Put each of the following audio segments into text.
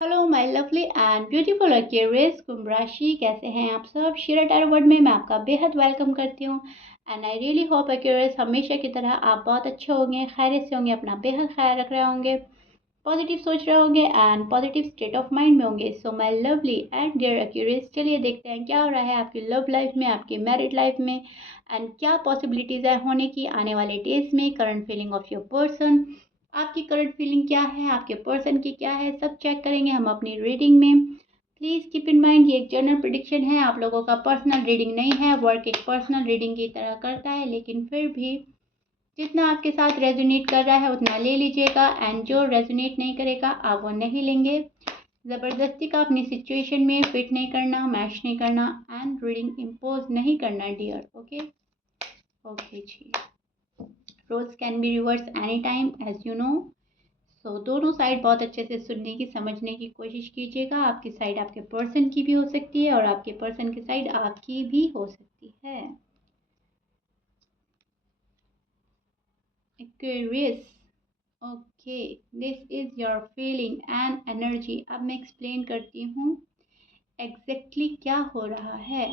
Hello my lovely and beautiful curious कुंभ राशि, कैसे हैं आप सब। शेयर टैरो वर्ड में मैं आपका बेहद वेलकम करती हूँ and I really hope curious हमेशा की तरह आप बहुत अच्छे होंगे, खैरियत से होंगे, अपना बेहद ख्याल रख रहे होंगे, पॉजिटिव सोच रहे होंगे and positive state of mind में होंगे। So my lovely and dear curious, चलिए देखते हैं क्या हो रहा है आपकी लव लाइफ में, आपकी मैरिड लाइफ में एंड क्या पॉसिबिलिटीज़ है होने की आने वाले डेज में। Current feeling of your person, आपकी करंट फीलिंग क्या है, आपके पर्सन की क्या है, सब चेक करेंगे हम अपनी रीडिंग में। प्लीज़ कीप इन माइंड ये एक जनरल प्रिडिक्शन है, आप लोगों का पर्सनल रीडिंग नहीं है। वर्क एक पर्सनल रीडिंग की तरह करता है, लेकिन फिर भी जितना आपके साथ रेजोनेट कर रहा है उतना ले लीजिएगा एंड जो रेजोनेट नहीं करेगा आप वो नहीं लेंगे। ज़बरदस्ती का अपनी सिचुएशन में फिट नहीं करना, मैच नहीं करना एंड रीडिंग इम्पोज नहीं करना डियर। ओके ओके जी। Roles can be reverse any time as you know. So दोनों साइड बहुत अच्छे से सुनने की, समझने की कोशिश कीजिएगा। आपकी साइड आपके पर्सन की भी हो सकती है और आपके पर्सन की साइड आपकी भी हो सकती है। Aquarius, okay, this is your feeling and energy. अब मैं एक्सप्लेन करती हूँ एग्जैक्टली क्या हो रहा है।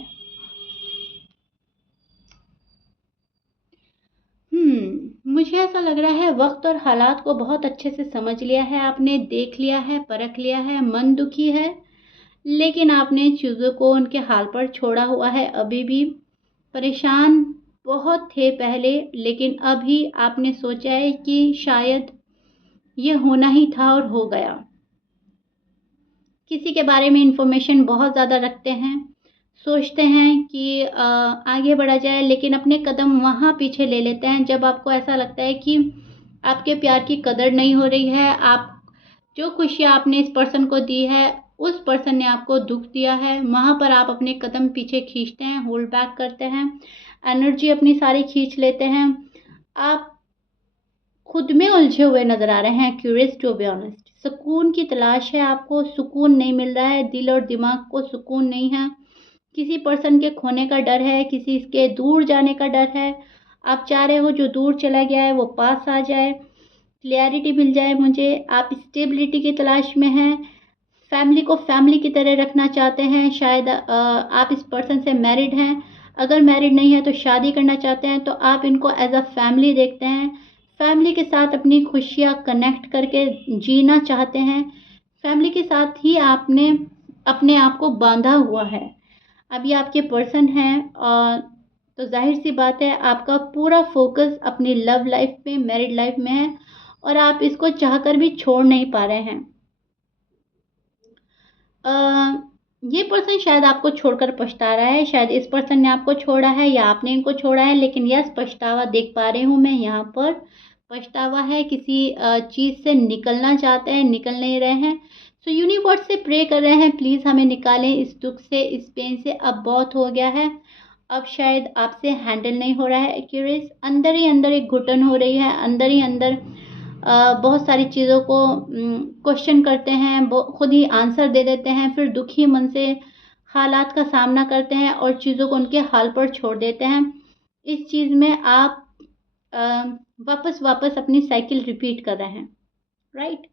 मुझे ऐसा लग रहा है वक्त और हालात को बहुत अच्छे से समझ लिया है आपने, देख लिया है, परख लिया है, मन दुखी है लेकिन आपने चीज़ों को उनके हाल पर छोड़ा हुआ है। अभी भी परेशान बहुत थे पहले, लेकिन अभी आपने सोचा है कि शायद ये होना ही था और हो गया। किसी के बारे में इंफॉर्मेशन बहुत ज़्यादा रखते हैं, सोचते हैं कि आगे बढ़ा जाए, लेकिन अपने कदम वहाँ पीछे ले लेते हैं जब आपको ऐसा लगता है कि आपके प्यार की कदर नहीं हो रही है। आप जो खुशियाँ आपने इस पर्सन को दी है, उस पर्सन ने आपको दुख दिया है, वहाँ पर आप अपने कदम पीछे खींचते हैं, होल्ड बैक करते हैं, एनर्जी अपनी सारी खींच लेते हैं। आप खुद में उलझे हुए नजर आ रहे हैं क्यूरियस, टू बी ऑनेस्ट। सुकून की तलाश है आपको, सुकून नहीं मिल रहा है, दिल और दिमाग को सुकून नहीं है। किसी पर्सन के खोने का डर है, किसी के दूर जाने का डर है। आप चाह रहे हो जो दूर चला गया है वो पास आ जाए, क्लियरिटी मिल जाए मुझे। आप स्टेबिलिटी की तलाश में हैं, फैमिली को फैमिली की तरह रखना चाहते हैं। शायद आप इस पर्सन से मैरिड हैं, अगर मैरिड नहीं है तो शादी करना चाहते हैं, तो आप इनको एज अ फैमिली देखते हैं। फैमिली के साथ अपनी खुशियाँ कनेक्ट करके जीना चाहते हैं। फैमिली के साथ ही आपने अपने आप को बांधा हुआ है। अभी आपके पर्सन हैं और तो जाहिर सी बात है आपका पूरा फोकस अपनी लव लाइफ में, मैरिड लाइफ में है और आप इसको चाहकर भी छोड़ नहीं पा रहे हैं। अ, ये पर्सन शायद आपको छोड़कर पछता रहा है, शायद इस पर्सन ने आपको छोड़ा है या आपने इनको छोड़ा है, लेकिन यस, पछतावा देख पा रही हूँ मैं यहाँ पर। पछतावा है, किसी चीज़ से निकलना चाहते हैं, निकल नहीं रहे हैं। सो यूनिवर्स से प्रे कर रहे हैं, प्लीज़ हमें निकालें इस दुख से, इस पेन से। अब बहुत हो गया है, अब शायद आपसे हैंडल नहीं हो रहा है। क्यूरियस, अंदर ही अंदर एक घुटन हो रही है, अंदर ही अंदर बहुत सारी चीज़ों को क्वेश्चन करते हैं, खुद ही आंसर दे देते हैं, फिर दुखी मन से हालात का सामना करते हैं और चीज़ों को उनके हाल पर छोड़ देते हैं। इस चीज़ में आप अ, वापस वापस अपनी साइकिल रिपीट कर रहे हैं, राइट।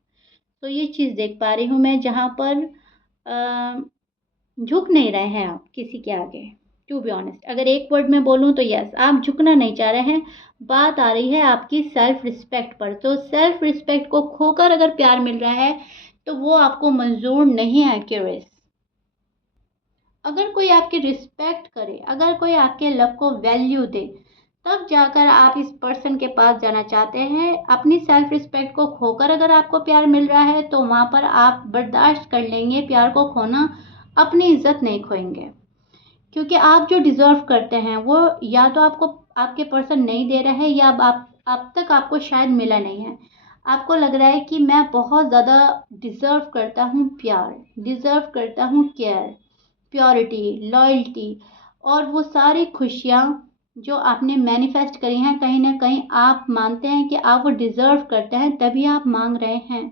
तो ये चीज़ देख पा रही हूँ मैं, जहाँ पर अ, झुक नहीं रहे हैं आप किसी के आगे। टू बी ऑनेस्ट, अगर एक वर्ड में बोलूँ तो यस, आप झुकना नहीं चाह रहे हैं। बात आ रही है आपकी सेल्फ रिस्पेक्ट पर। तो सेल्फ रिस्पेक्ट को खोकर अगर प्यार मिल रहा है तो वो आपको मंजूर नहीं है क्यूरियस। अगर कोई आपकी रिस्पेक्ट करे, अगर कोई आपके लव को वैल्यू दे, तब जाकर आप इस पर्सन के पास जाना चाहते हैं। अपनी सेल्फ रिस्पेक्ट को खोकर अगर आपको प्यार मिल रहा है तो वहाँ पर आप बर्दाश्त कर लेंगे प्यार को खोना, अपनी इज्जत नहीं खोएंगे। क्योंकि आप जो डिज़र्व करते हैं वो या तो आपको आपके पर्सन नहीं दे रहे हैं, या अब तक आपको शायद मिला नहीं है। आपको लग रहा है कि मैं बहुत ज़्यादा डिज़र्व करता हूँ प्यार, डिज़र्व करता हूँ केयर, प्योरिटी, लॉयल्टी और वो सारी खुशियाँ जो आपने मैनिफेस्ट करी हैं। कहीं ना कहीं आप मानते हैं कि आप वो डिज़र्व करते हैं, तभी आप मांग रहे हैं।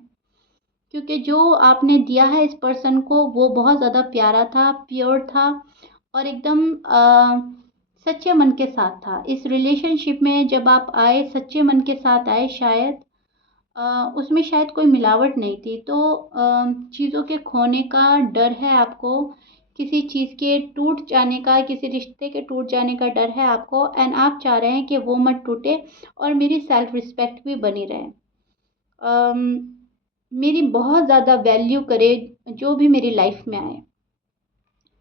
क्योंकि जो आपने दिया है इस पर्सन को वो बहुत ज़्यादा प्यारा था, प्योर था और एकदम सच्चे मन के साथ था। इस रिलेशनशिप में जब आप आए, सच्चे मन के साथ आए शायद, उसमें शायद कोई मिलावट नहीं थी। तो चीज़ों के खोने का डर है आपको, किसी चीज़ के टूट जाने का, किसी रिश्ते के टूट जाने का डर है आपको, एंड आप चाह रहे हैं कि वो मत टूटे और मेरी सेल्फ रिस्पेक्ट भी बनी रहे। अम, मेरी बहुत ज़्यादा वैल्यू करे जो भी मेरी लाइफ में आए।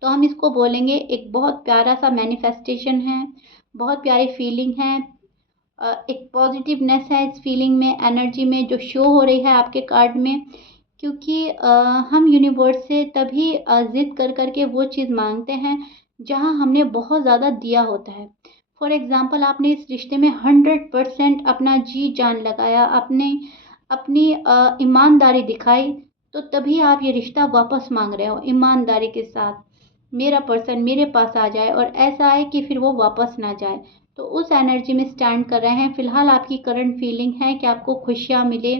तो हम इसको बोलेंगे एक बहुत प्यारा सा मैनिफेस्टेशन है, बहुत प्यारी फीलिंग है। एक पॉजिटिवनेस है इस फीलिंग में, एनर्जी में जो शो हो रही है आपके कार्ड में। क्योंकि हम यूनिवर्स से तभी ज़िद कर कर के वो चीज़ मांगते हैं जहाँ हमने बहुत ज़्यादा दिया होता है। फॉर एग्ज़ाम्पल, आपने इस रिश्ते में 100% अपना जी जान लगाया, अपने अपनी ईमानदारी दिखाई, तो तभी आप ये रिश्ता वापस मांग रहे हो ईमानदारी के साथ। मेरा पर्सन मेरे पास आ जाए और ऐसा आए कि फिर वो वापस ना जाए। तो उस एनर्जी में स्टैंड कर रहे हैं। फ़िलहाल आपकी करंट फीलिंग है कि आपको खुशियाँ मिले,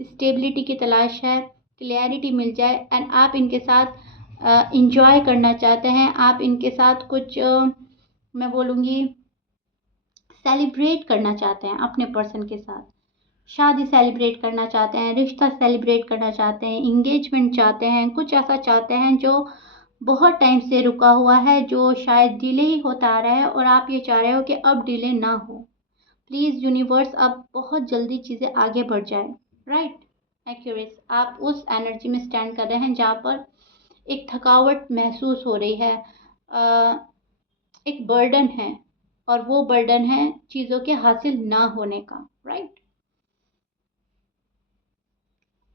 स्टेबिलिटी की तलाश है, क्लैरिटी मिल जाए, एंड आप इनके साथ इंजॉय करना चाहते हैं। आप इनके साथ कुछ मैं बोलूँगी सेलिब्रेट करना चाहते हैं अपने पर्सन के साथ। शादी सेलिब्रेट करना चाहते हैं, रिश्ता सेलिब्रेट करना चाहते हैं, इंगेजमेंट चाहते हैं, कुछ ऐसा चाहते हैं जो बहुत टाइम से रुका हुआ है, जो शायद डिले ही होता आ रहा है और आप ये चाह रहे हो कि अब डिले ना हो। प्लीज़ यूनिवर्स, अब बहुत जल्दी चीज़ें आगे बढ़ जाए। राइट एक्यूरेस, आप उस एनर्जी में स्टैंड कर रहे हैं जहाँ पर एक थकावट महसूस हो रही है, एक बर्डन है, और वो बर्डन है चीज़ों के हासिल ना होने का। राइट,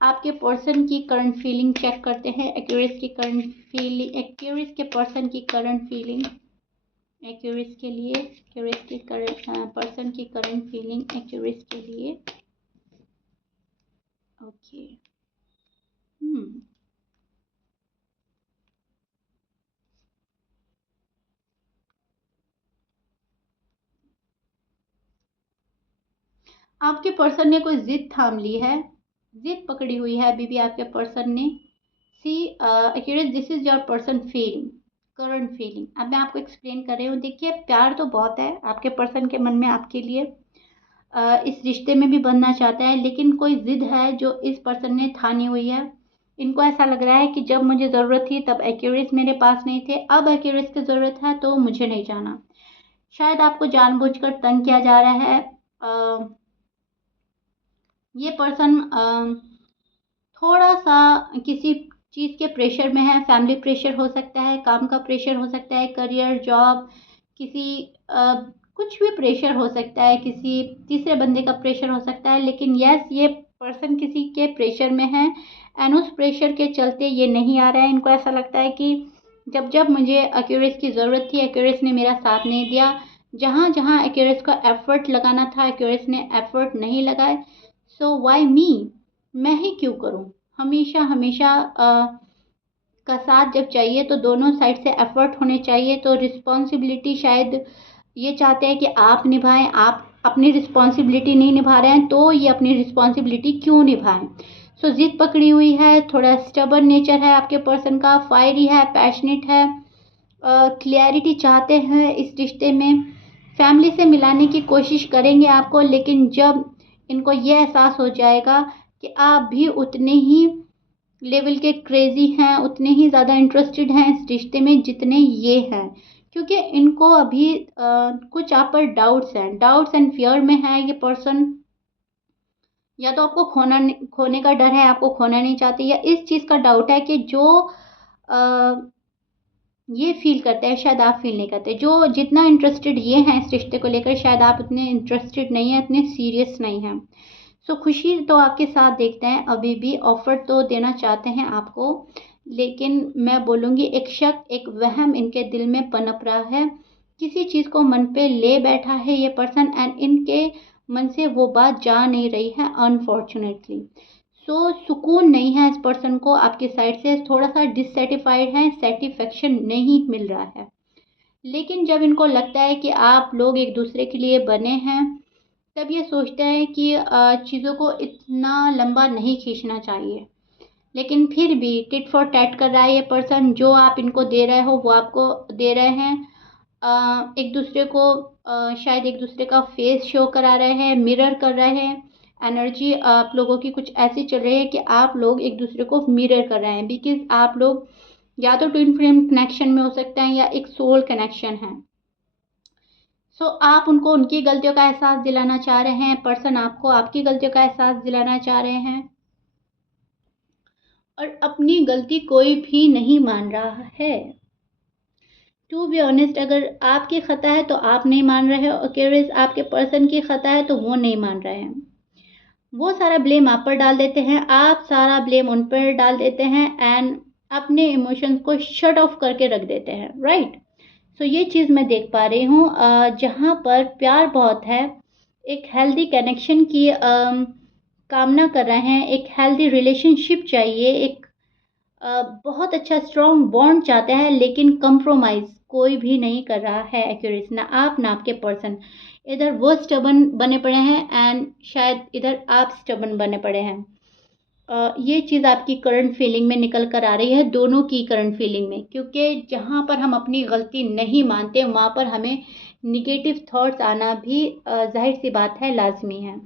आपके पर्सन की करंट फीलिंग चेक करते हैं। एक्यूरेस की करंट फीलिंग, एक्यूरेस के पर्सन की करंट फीलिंग, एक्यूरेस के लिए, एक्यूरेस के करंट पर्सन की करंट फीलिंग एक्यूरेस के लिए। ओके, आपके पर्सन ने कोई जिद थाम ली है, जिद पकड़ी हुई है अभी भी आपके पर्सन ने। सी एक्यूरेस, this is your person feeling, current feeling. अब मैं आपको एक्सप्लेन कर रही हूँ। देखिए, प्यार तो बहुत है आपके पर्सन के मन में आपके लिए, इस रिश्ते में भी बनना चाहता है, लेकिन कोई जिद है जो इस पर्सन ने ठानी हुई है। इनको ऐसा लग रहा है कि जब मुझे ज़रूरत थी तब एक्यूरेस मेरे पास नहीं थे, अब एक्यूरेस की ज़रूरत है तो मुझे नहीं जाना। शायद आपको जानबूझकर तंग किया जा रहा है। ये पर्सन थोड़ा सा किसी चीज़ के प्रेशर में है। फैमिली प्रेशर हो सकता है, काम का प्रेशर हो सकता है, करियर, जॉब, किसी कुछ भी प्रेशर हो सकता है, किसी तीसरे बंदे का प्रेशर हो सकता है। लेकिन यस, ये पर्सन किसी के प्रेशर में है, एंड उस प्रेशर के चलते ये नहीं आ रहा है। इनको ऐसा लगता है कि जब जब मुझे एक्यूरेस की ज़रूरत थी, एक्यूरेस ने मेरा साथ नहीं दिया। जहाँ जहाँ एक्यूरेस को एफर्ट लगाना था, एक्यूरेस ने एफर्ट नहीं लगाए। सो वाई मी, मैं ही क्यों करूं। हमेशा हमेशा का साथ जब चाहिए तो दोनों साइड से एफर्ट होने चाहिए। तो रिस्पॉन्सिबिलिटी शायद ये चाहते हैं कि आप निभाएं, आप अपनी रिस्पॉन्सिबिलिटी नहीं निभा रहे हैं, तो ये अपनी रिस्पॉन्सिबिलिटी क्यों निभाएं। सो जिद पकड़ी हुई है, थोड़ा स्टबर्न नेचर है आपके पर्सन का, फायरी है, पैशनेट है, क्लियरिटी चाहते हैं इस रिश्ते में। फैमिली से मिलाने की कोशिश करेंगे आपको, लेकिन जब इनको ये एहसास हो जाएगा कि आप भी उतने ही लेवल के क्रेजी हैं, उतने ही ज़्यादा इंटरेस्टेड हैं इस रिश्ते में जितने ये हैं। क्योंकि इनको अभी कुछ आप पर डाउट्स हैं, डाउट्स एंड फियर में है ये पर्सन। या तो आपको खोने का डर है, आपको खोना नहीं चाहते, या इस चीज़ का डाउट है कि जो ये फील करते हैं शायद आप फील नहीं करते। जो जितना इंटरेस्टेड ये हैं इस रिश्ते को लेकर, शायद आप उतने इंटरेस्टेड नहीं हैं, इतने सीरियस नहीं हैं। सो खुशी तो आपके साथ देखते हैं, अभी भी ऑफर तो देना चाहते हैं आपको, लेकिन मैं बोलूँगी एक शक, एक वहम इनके दिल में पनप रहा है। किसी चीज़ को मन पे ले बैठा है ये पर्सन, एंड इनके मन से वो बात जा नहीं रही है अनफॉर्चुनेटली। सो सुकून नहीं है इस पर्सन को आपकी साइड से, थोड़ा सा डिससेटिस्फाइड है, सेटिस्फेक्शन नहीं मिल रहा है। लेकिन जब इनको लगता है कि आप लोग एक दूसरे के लिए बने हैं, तब ये सोचते हैं कि चीज़ों को इतना लंबा नहीं खींचना चाहिए। लेकिन फिर भी टिट फॉर टैट कर रहा है ये पर्सन। जो आप इनको दे रहे हो वो आपको दे रहे हैं। एक दूसरे को शायद एक दूसरे का फेस शो करा रहे हैं, मिरर कर रहे हैं, एनर्जी आप लोगों की कुछ ऐसी चल रही है कि आप लोग एक दूसरे को मिरर कर रहे हैं, बिकॉज आप लोग या तो ट्विन फ्लेम कनेक्शन में हो सकते हैं या एक सोल कनेक्शन है। सो आप उनको उनकी गलतियों का एहसास दिलाना चाह रहे हैं, पर्सन आपको आपकी गलतियों का एहसास दिलाना चाह रहे हैं, और अपनी गलती कोई भी नहीं मान रहा है। टू बी ऑनेस्ट, अगर आपकी खता है तो आप नहीं मान रहे हो, और आपके पर्सन की खता है तो वो नहीं मान रहे हैं। वो सारा ब्लेम आप पर डाल देते हैं, आप सारा ब्लेम उन पर डाल देते हैं, एंड अपने इमोशंस को शट ऑफ करके रख देते हैं, राइट। सो ये चीज़ मैं देख पा रही हूँ, जहाँ पर प्यार बहुत है, एक हेल्दी कनेक्शन की कामना कर रहे हैं, एक हेल्दी रिलेशनशिप चाहिए, एक बहुत अच्छा स्ट्रॉन्ग बॉन्ड चाहते हैं, लेकिन कंप्रोमाइज़ कोई भी नहीं कर रहा है एक्यूरेस, ना आप ना आपके पर्सन। इधर वो स्टबन बने पड़े हैं एंड शायद इधर आप स्टबन बने पड़े हैं। ये चीज़ आपकी करंट फीलिंग में निकल कर आ रही है, दोनों की करंट फीलिंग में, क्योंकि जहाँ पर हम अपनी गलती नहीं मानते वहाँ पर हमें निगेटिव थॉट्स आना भी जाहिर सी बात है, लाजमी है।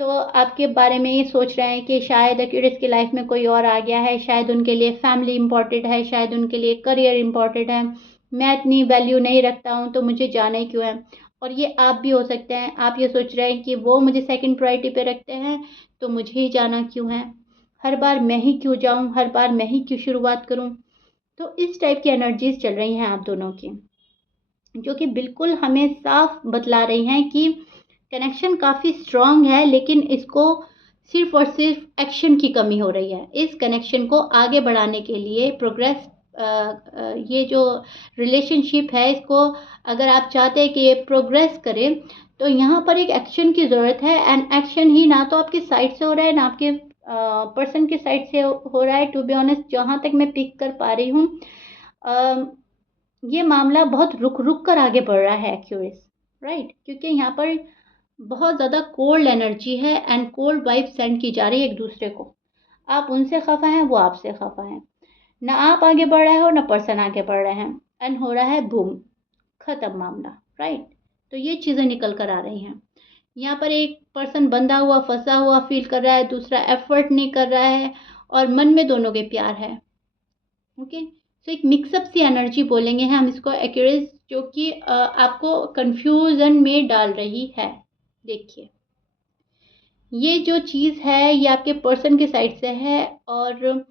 तो आपके बारे में ये सोच रहे हैं कि शायद एक्यूरेस की लाइफ में कोई और आ गया है, शायद उनके लिए फैमिली इंपॉर्टेंट है, शायद उनके लिए करियर इंपॉर्टेंट है, मैं इतनी वैल्यू नहीं रखता हूँ तो मुझे जाना ही क्यों है। और ये आप भी हो सकते हैं, आप ये सोच रहे हैं कि वो मुझे सेकंड प्रायोरिटी पे रखते हैं तो मुझे ही जाना क्यों है, हर बार मैं ही क्यों जाऊँ, हर बार मैं ही क्यों शुरुआत करूँ। तो इस टाइप की एनर्जीज चल रही हैं आप दोनों की, जो कि बिल्कुल हमें साफ बतला रही हैं कि कनेक्शन काफ़ी स्ट्रॉन्ग है, लेकिन इसको सिर्फ और सिर्फ एक्शन की कमी हो रही है। इस कनेक्शन को आगे बढ़ाने के लिए प्रोग्रेस, ये जो रिलेशनशिप है इसको अगर आप चाहते हैं कि ये प्रोग्रेस करे, तो यहाँ पर एक एक्शन की ज़रूरत है, एंड एक्शन ही ना तो आपकी साइड से हो रहा है ना आपके पर्सन की साइड से हो रहा है। टू बी ऑनेस्ट, जहाँ तक मैं पिक कर पा रही हूँ, ये मामला बहुत रुक रुक कर आगे बढ़ रहा है एक्यूरेस, राइट, क्योंकि यहाँ पर बहुत ज़्यादा कोल्ड एनर्जी है एंड कोल्ड वाइब सेंड की जा रही है एक दूसरे को। आप उनसे खफा हैं, वो आपसे खफा हैं, ना आप आगे बढ़ रहे हो ना पर्सन आगे बढ़ रहे हैं, एंड हो रहा है बूम, खत्म मामला, राइट। तो ये चीज़ें निकल कर आ रही हैं। यहाँ पर एक पर्सन बंधा हुआ फंसा हुआ फील कर रहा है, दूसरा एफर्ट नहीं कर रहा है, और मन में दोनों के प्यार है। ओके, सो एक मिक्सअप सी एनर्जी बोलेंगे हम इसको एक्यूरेस, जो कि आपको कंफ्यूजन में डाल रही है। देखिए, ये जो चीज़ है ये आपके पर्सन की साइड से है, और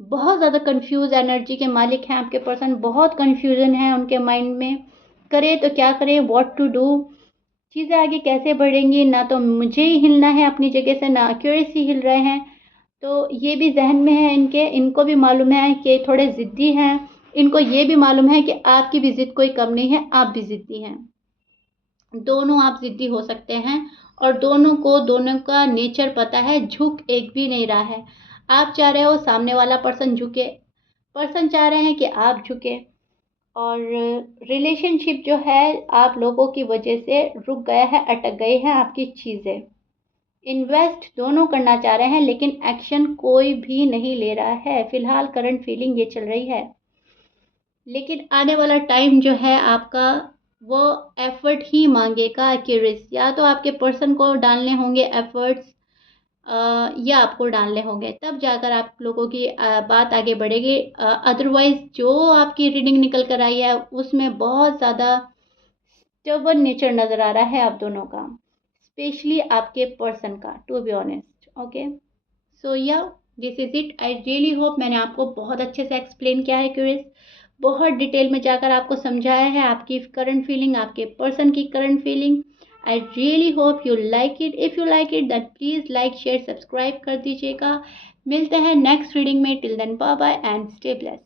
बहुत ज़्यादा कंफ्यूज एनर्जी के मालिक हैं आपके पर्सन, बहुत कंफ्यूजन है उनके माइंड में, करे तो क्या करें, व्हाट टू डू, चीज़ें आगे कैसे बढ़ेंगी, ना तो मुझे ही हिलना है अपनी जगह से, ना एक्यूरेसी हिल रहे हैं। तो ये भी जहन में है इनके, इनको भी मालूम है कि थोड़े ज़िद्दी हैं, इनको ये भी मालूम है कि आपकी भी ज़िद कोई कम नहीं है, आप भी ज़िद्दी हैं, दोनों आप ज़िद्दी हो सकते हैं, और दोनों को दोनों का नेचर पता है, झुक एक भी नहीं रहा है। आप चाह रहे हो सामने वाला पर्सन झुके, पर्सन चाह रहे हैं कि आप झुके, और रिलेशनशिप जो है आप लोगों की वजह से रुक गया है, अटक गई है आपकी चीज़ें। इन्वेस्ट दोनों करना चाह रहे हैं, लेकिन एक्शन कोई भी नहीं ले रहा है, फिलहाल करंट फीलिंग ये चल रही है। लेकिन आने वाला टाइम जो है आपका, वो एफर्ट ही मांगेगा एक्यूरेस, या तो आपके पर्सन को डालने होंगे एफर्ट्स, या आपको डालने होंगे, तब जाकर आप लोगों की बात आगे बढ़ेगी। अदरवाइज जो आपकी रीडिंग निकल कर आई है उसमें बहुत ज़्यादा स्टबर्न नेचर नज़र आ रहा है आप दोनों का, स्पेशली आपके पर्सन का, टू बी ऑनेस्ट। ओके, सो या this is it. I really hope मैंने आपको बहुत अच्छे से एक्सप्लेन किया है क्यूरियस, बहुत डिटेल में जाकर आपको समझाया है आपकी करंट फीलिंग, आपके पर्सन की current feeling. I really hope you like it. If you like it then please like share subscribe कर दीजिएगा। मिलते हैं नेक्स्ट रीडिंग में, till then bye bye and stay blessed.